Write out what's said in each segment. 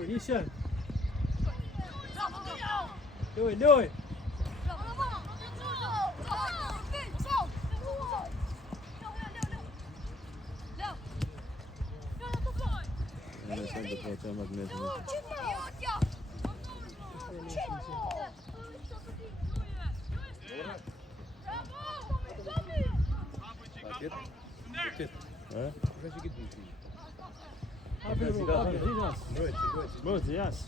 Ishan. Loj. Yes.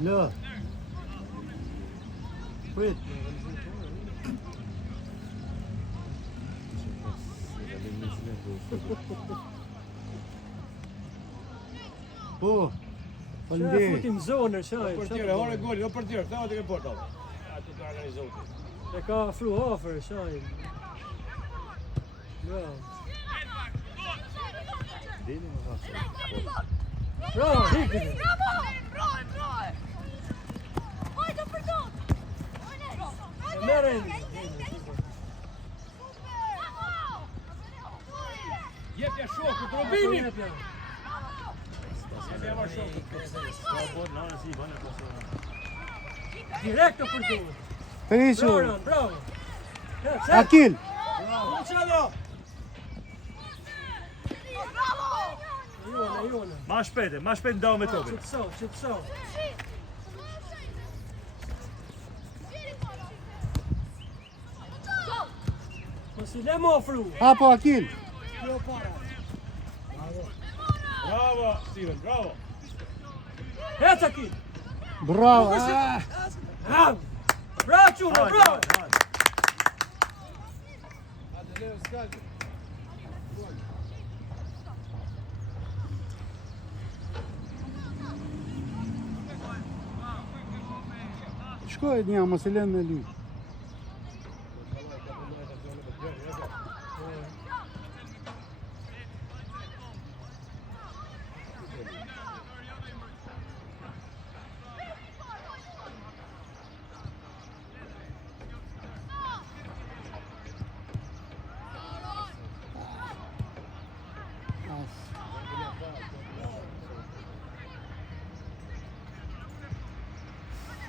Look. Quit. Po. Shaj futim zonër, shaj. Portiere, hore goli, jo portiere, stava te ke porta. Ato të organizohet. E ka flu ofër, shaj. Bravo. Bravo, hikën. Merren. Jepja shokut, Robini. Jepja Direkto për tu. Perishur. Bravo. Akil. Bravo. Jona. Ma shpejt ndao me topin. Qëtëso. Mos I le më ofru. Apo Akil. Bravo, Steven, bravo. Hec Akil. Bravo. Bravo, Quno, bravo. Shkoj një mos e lënë në ly.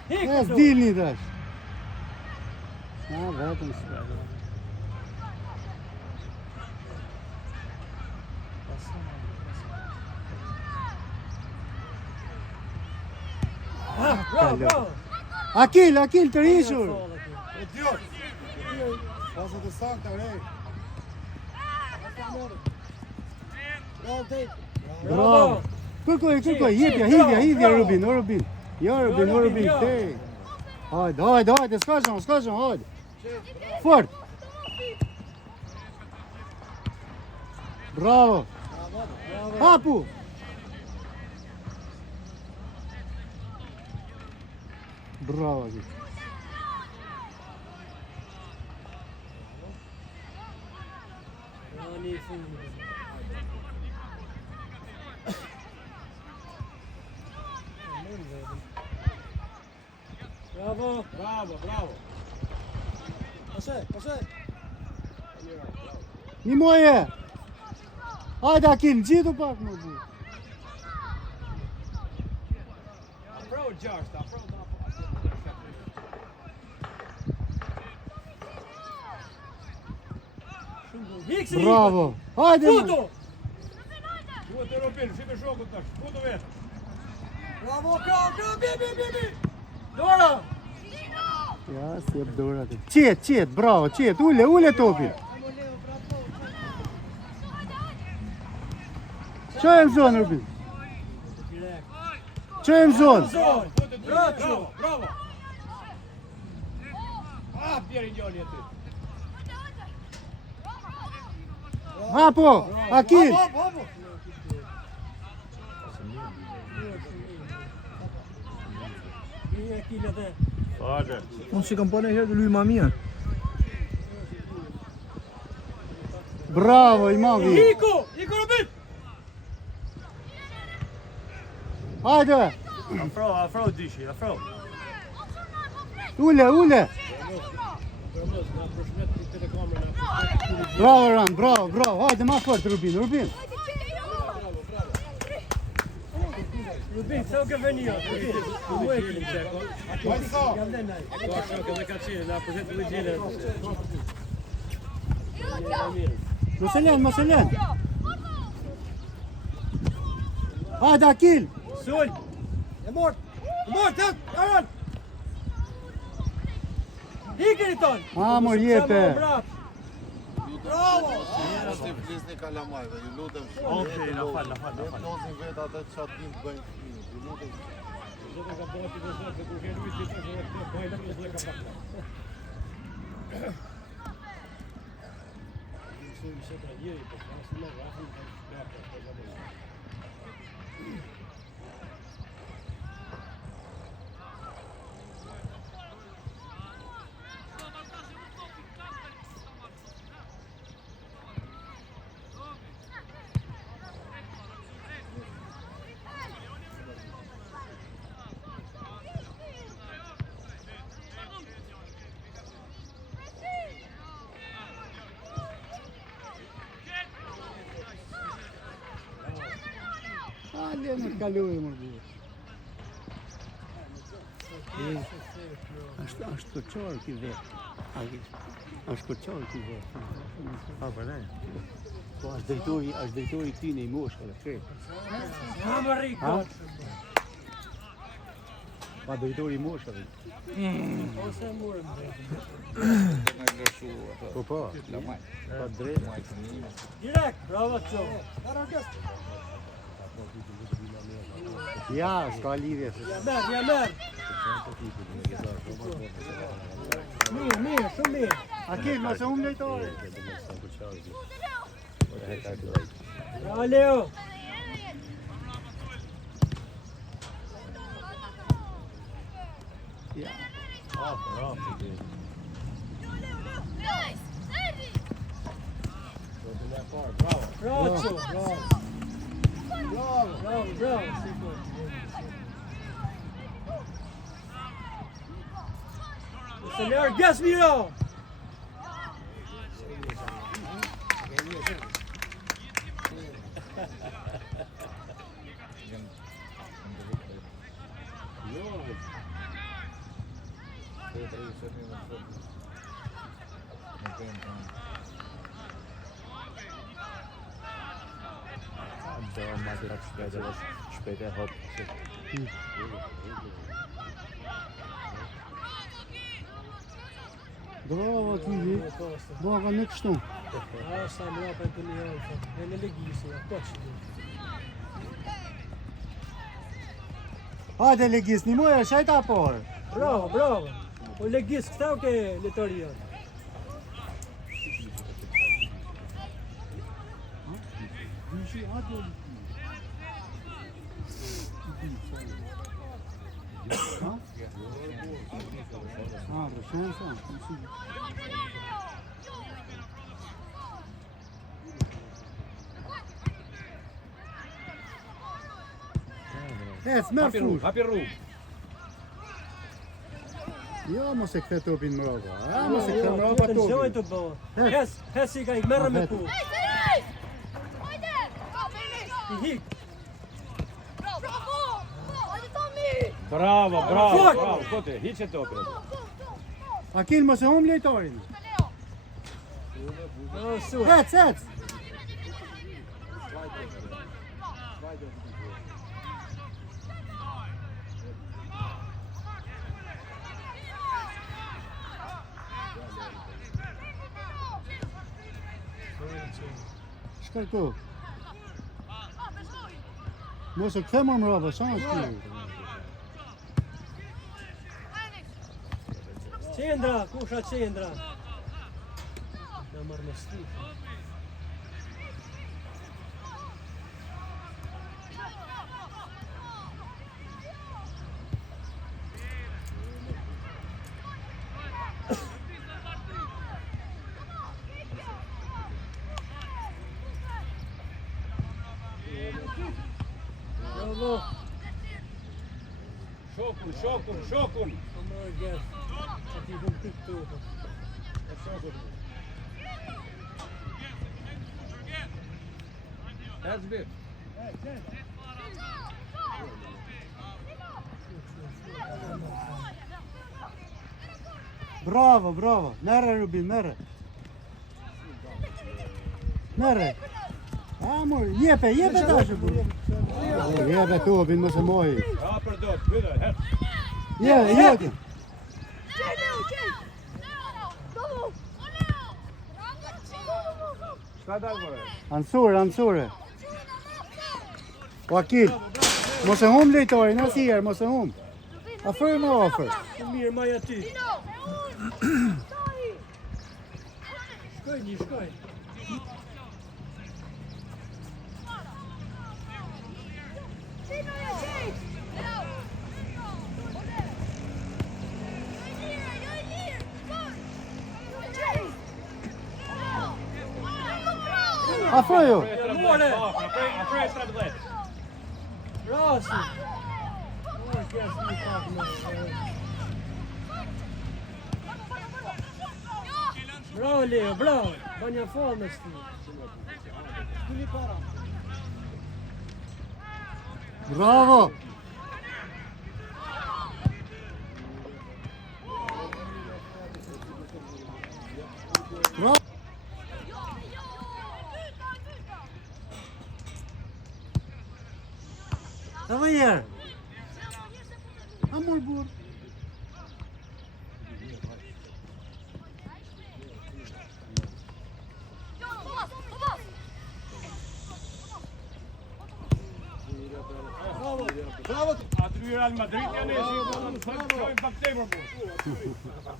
E s'dilni tash. Vetëm s'ka. Bravo. Akil të rishur. Pasat e sakta, rej. Bravo. Kërkoj, hidja Robin. Jo, Robin, tej. Hajde, s'ka shumë, hajde. Fort. Bravo. Hapu. Bravo. Bravo. Pasaj. Një moje. Hajde Akil, gjithu pak më bu. Apro gjashtë, Bravo. Hajde. Futu. Duhet e Robin, shipe shokut tash, futu vetë. Bravo, bi. Dora. Ja, si e dora ti. Qet, bravo, ule topi. Qojmë zonë, Robin. Qojmë zonë. Bravo. Pjeri njoni aty. Hapo, Akil. Hajde. Unë si kam po në herë të luj ma mirë. Bravo, Imami. Iko Robin. Hajde. Afro dishi, afro. Ule. Bravo, Ran, bravo. Hajde, ma fort, Rubin. Rubin, sa u ke veni? Mos e lën. Hajde, Akil. Sul. E mort, Aron. Ikeni ton. Amor, jepe. Bravo. Shti flisni kalamajve, ju lutem shumë. Okej, na fal. Nozin vetë atë çfarë din të bëjnë fëmijët. Ju lutem. Ale, më kaloj, më bërë. Ashtë këqarë ki vetë. Ashtë këqarë ki vetë. Pa, për ne. Po, ashtë drejtori këti në i moshë, kretë. Më riko. Pa, drejtori i moshëve. Ose murëm Në lëshu ato. Po. Lamaj. Pa, drejtë. direkt, bravo qo. Ja, s'ka lidhje. Ja merr. Mirë, shumë mirë. Akil, mos e lejtore. Bravo Leo. Ja. Bravo qo. Bravo. Se lërë gës miro. Später hat Bravo, Akili. Bravo, në kështu. Sa më rapën të një orë. E në legjisë, po që. Hajde, Legis, një muaj është ajta por. Bravo. O legjisë, këta o ke letoria. Më fush. Hapi rrugë. Jo, mos e kthe topin mbrapa. Mos e kthe mbrapa Gjoj topin. të bëhë. Hes i ka i merë me ku. I hik. Bravo. Kote, hiqe topin. Akil, mos e lejtorin. Su. Hec. Shkarko. Mos e kthe më mbrapa, sa është kjo? Qendra, kusha qendra. Në marrë me sti. Shokun. Po më gjas. Ati hum këtu. That's bit. Bravo, bravo. Merre Rubin, merre. Merre. Amor, jepe tash burr. Jepe topin mos e mohi. Ja, për dot, bëre, het. Jepe. Çka dal more? Ansure. Wakil. Mos e hum lejtorin, asnjëherë, mos e hum. Afër më afër. Mirë, maj aty. Shkoj. Afër ju. Afre stabilitet. Rasi. Oj, gjas një pak më. Bravo, Leo, bravo. Banja famës ti. Bravo. Bravo. Давай я. Amor burr. Bravo. Aty Real Madrid janë shojnë baktej për bu.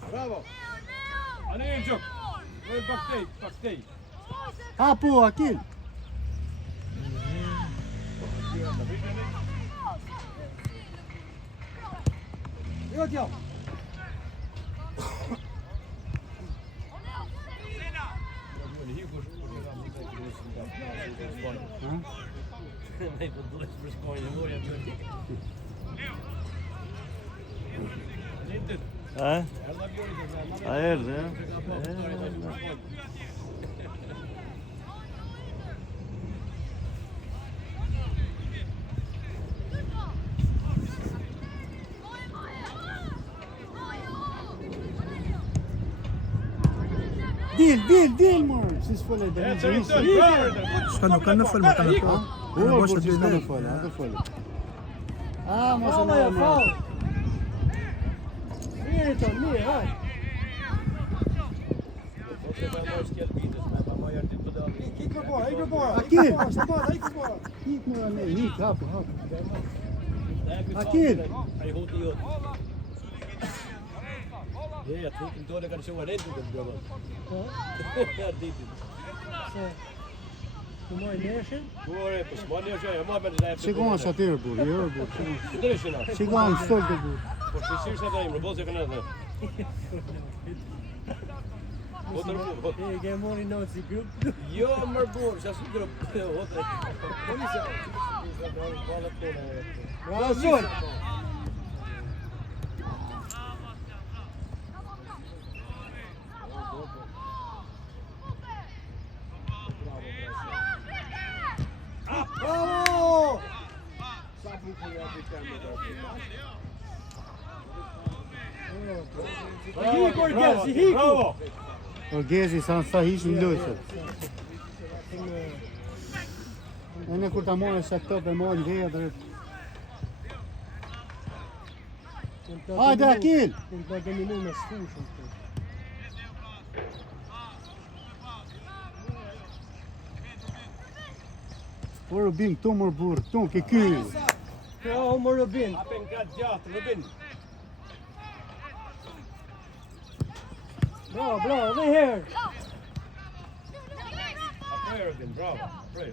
Bravo. Ani e gjok. Baktej. Apo, Akil. Jotja. Nej, på dåligt för skoj i morgon. Ha? Hayır ya. Dil, mor. Si s'fole dhe një Shka nuk kanë në fol me kanë po. Burr, si s'ka në fole, atë fole. Mos e Mama ja më. fal. Mirë to, mirë, haj. Akil. Hik më ne, hik, hap. Akil. Ai hoti jot. Ja, tu kan dole kan showa rent du bravo. Ja, ditë. Se ku moj neshin? Ore, po smani është ajo, më bën live. Shikon sa tërë burr, jo burr. Drejshina. Shikon stol të burr. Po sigurisht ata im robozë kanë atë. E ke mori në si grup? Jo, më burr, sa si grup. Hotre. Policia. Bravo, Sol. Bravo! Bravo! Orgezi sa hishin lojtë. Në kur ta morën sa top e morën veja drejt. Hajde Akil. Unë të dominu me sfushën. Po Rubin këtu mor burr, këtu ke ky. Ja, më Robin. Apen gjatë gjatë, Robin. Bravo, dhe herë. Apre Robin, bravo. Apre.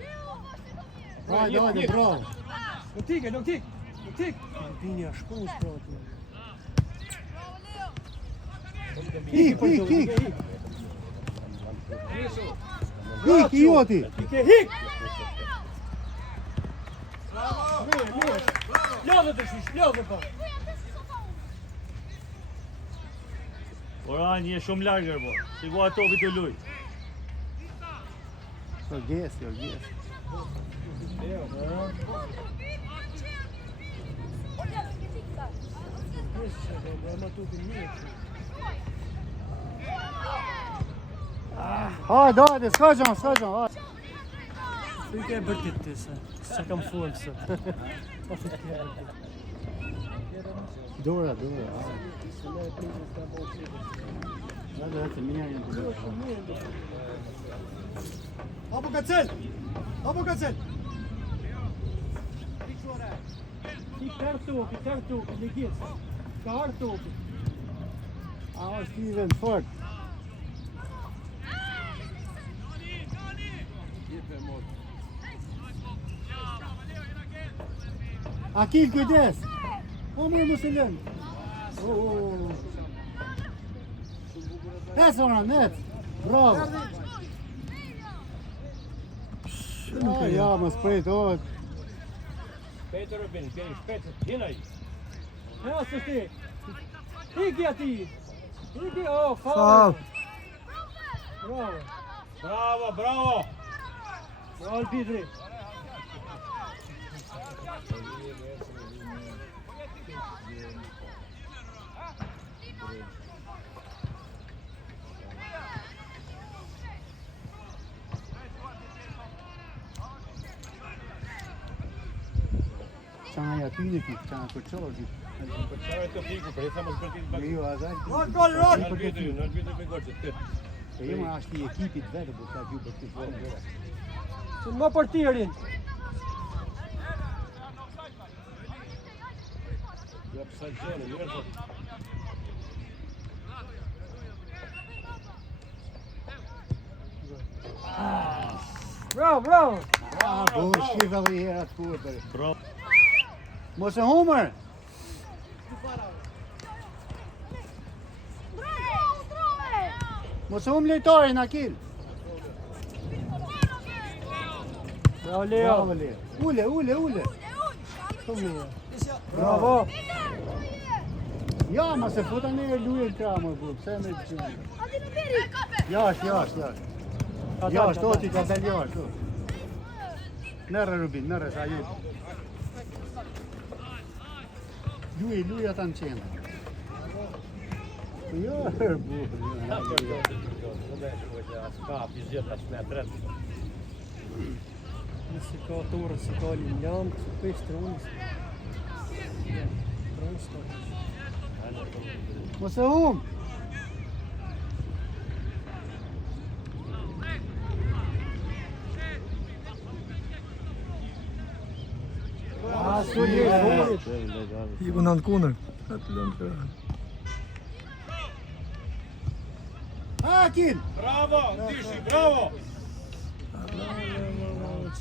Hajde, bravo. Nuk tik. Pini a shkuns pra aty. Hik. Nisu. Hik i joti. Ike hik! Mirë. Lodhë të shish, lodhë pa. Ora, një shumë largër, po. Si ku ato topi të luj. Jo gjes, jo gjes. Hajde, hajde, s'ka gjan, hajde. Frike e bërtit ti se kam folë sot. Dora. Hajde, hajde, mirë. Apo kacel! I kërë topi, legjes. Ka arë topi. A është i vend fort. Akil, kujdes! O, mërë mos e lënë. Nesë, ora, net! Bravo! Ja, më sprejt, Peter Rubin, kej shpecët, hinaj. Ja, së ti. Hiki ati. Faul. Faul. Bravo. Bravo. Bravo, Pidri. Qaja ty në kikë, qaja për qorë kikë. Përqare të fiku, për e sa më zbërtit bak. Jo, azaj. Në albitri për gorqët, të. E jema ashtë i ekipit vetë, për ka gju për të vërë. Që më portierin. Jo, pësa gjene, njërë të. Bravo. Bo, shkiva dhe i herat kuë për. Bravo. Mos e humër! Mos e hum lejtarin, Akil! Bravo, Leo. Bravo, Leo. Ule. Bravo. Ja, ma se futa në e lujen të amër, bu, pse me të qënë? Jasht. Jasht, oti ka del jasht, oti. Nërë, Rubin, nërë, sa ju. Luj ata në qenë. Jo, bu. Nëse ka torë, se ka linjam, se për stronës. Mos e hum! I ku në kundër. Atë lëmë të... Akil! Bravo, Dishi, bravo.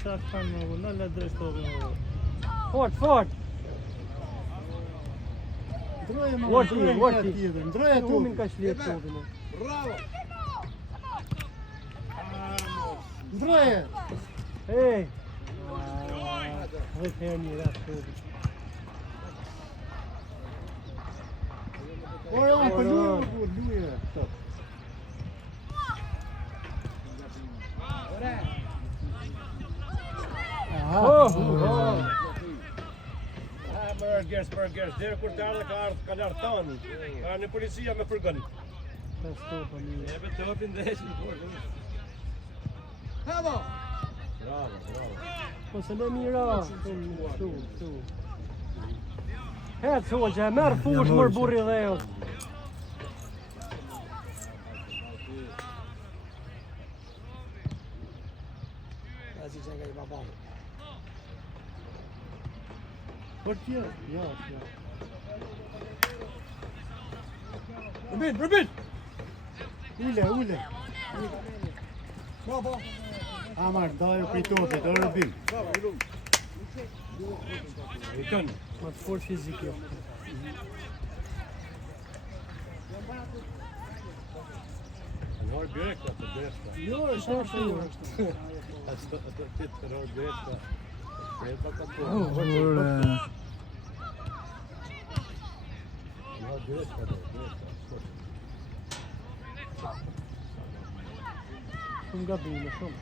Qa kanë më vë, në drejt topi më vë. Fort. Ndroje më Vorti. ndroje tu. Humin ka shlet topi. Bravo. Ndroje! Ej. Vëtë herë një ratë topi. O, ja, për luje. Burgers, deri kur të ardhe ka lartë tanë. Ka në policia me furgon. Ebe të hapin dhe eqin furgon. Bravo. Po se në mira. Tu. Hetë soqe, merë fush mërë burri dhe jo. Për tjerë, ja. Rubin! Ule. Bravo! Amar, dajë për topi, do Rubin. I tënë. Ma të fort fizike. Në orë bjekta, të bjekta. Jo, është shumë. Atë të orë bjekta. Bjekta ka të Shumë gabime, shumë.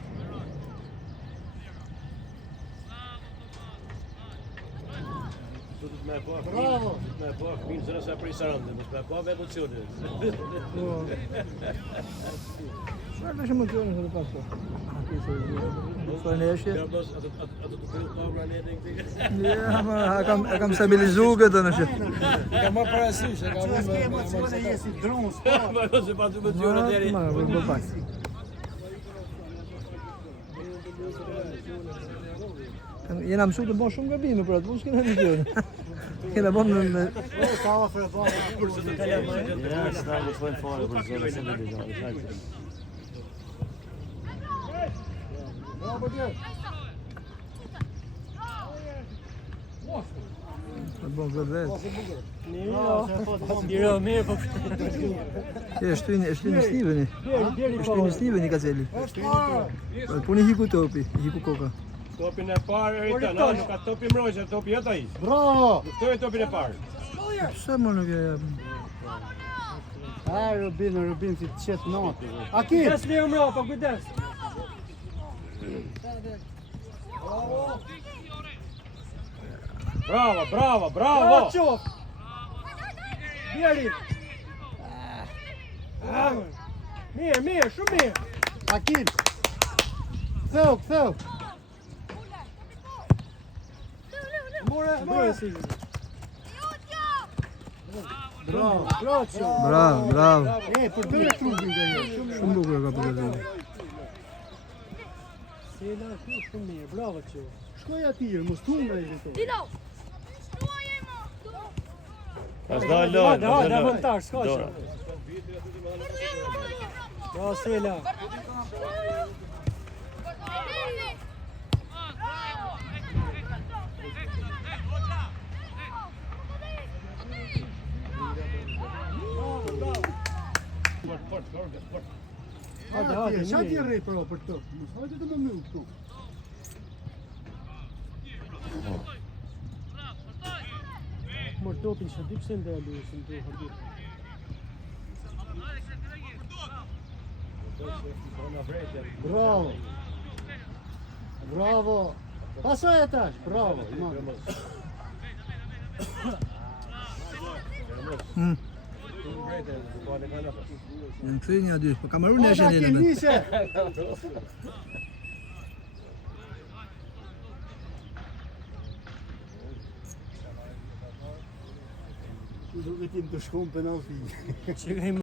Bravo! Me po, fëmijë zëra sa prej sarande, mos me po me emocione. Çfarë më shumë këtu në pas po. Po neshje. Ja mos ato të bëj pa uralën këtu. Ja, ma e kam stabilizuar këtë në shë. Ka më parasysh, e ka Që s'ke emocione jesi dron, s'pa. Ma mos e pas emocione deri. Ma, po pak. Jena mësu të bon shumë gabime, për atë po s'kena një gjënë. Kena bon në... Ka ofre bërë. Ja, s'na gotojnë fare për zonë se me dëgjoj. Bravo, Björn. Të bon për vetë. Mirë, mirë, po. E shtyni Steveni. Shtyni Steveni ka celi. Puni hiku topi, hiku koka. Topin e parë Ritan, nuk ka topi mbrojtje, topi jeta ai. Bravo! Këto e topin e parë. Pse më nuk e jap? Rubin si të qetë natë. Akin! Kujdes Leo mbrapa, kujdes. Bravo, bravo, bravo! Qof. Bjeri. Mirë, shumë mirë. Akin! Ktheu! More. Bravo! Bravo. Për dërë trupin nga jo. Shumë bukur ka për të. Sela këtu shumë mirë, bravo Qof. Shkoj atyre, mos tu nga i këto. Pas da lojnë. Da, vëntar, s'ka që. Bravo Sela. Hajde, qa ti rej pra për të? Hajde të më mjë këtu. Mërë topin që di pse ndërë lusin të hërbit. Bravo! Pasoj e tash, bravo! Në këthy një dy, po kamarun e Oda shenë ke jenë. nise! Duke tim të shkom penalti.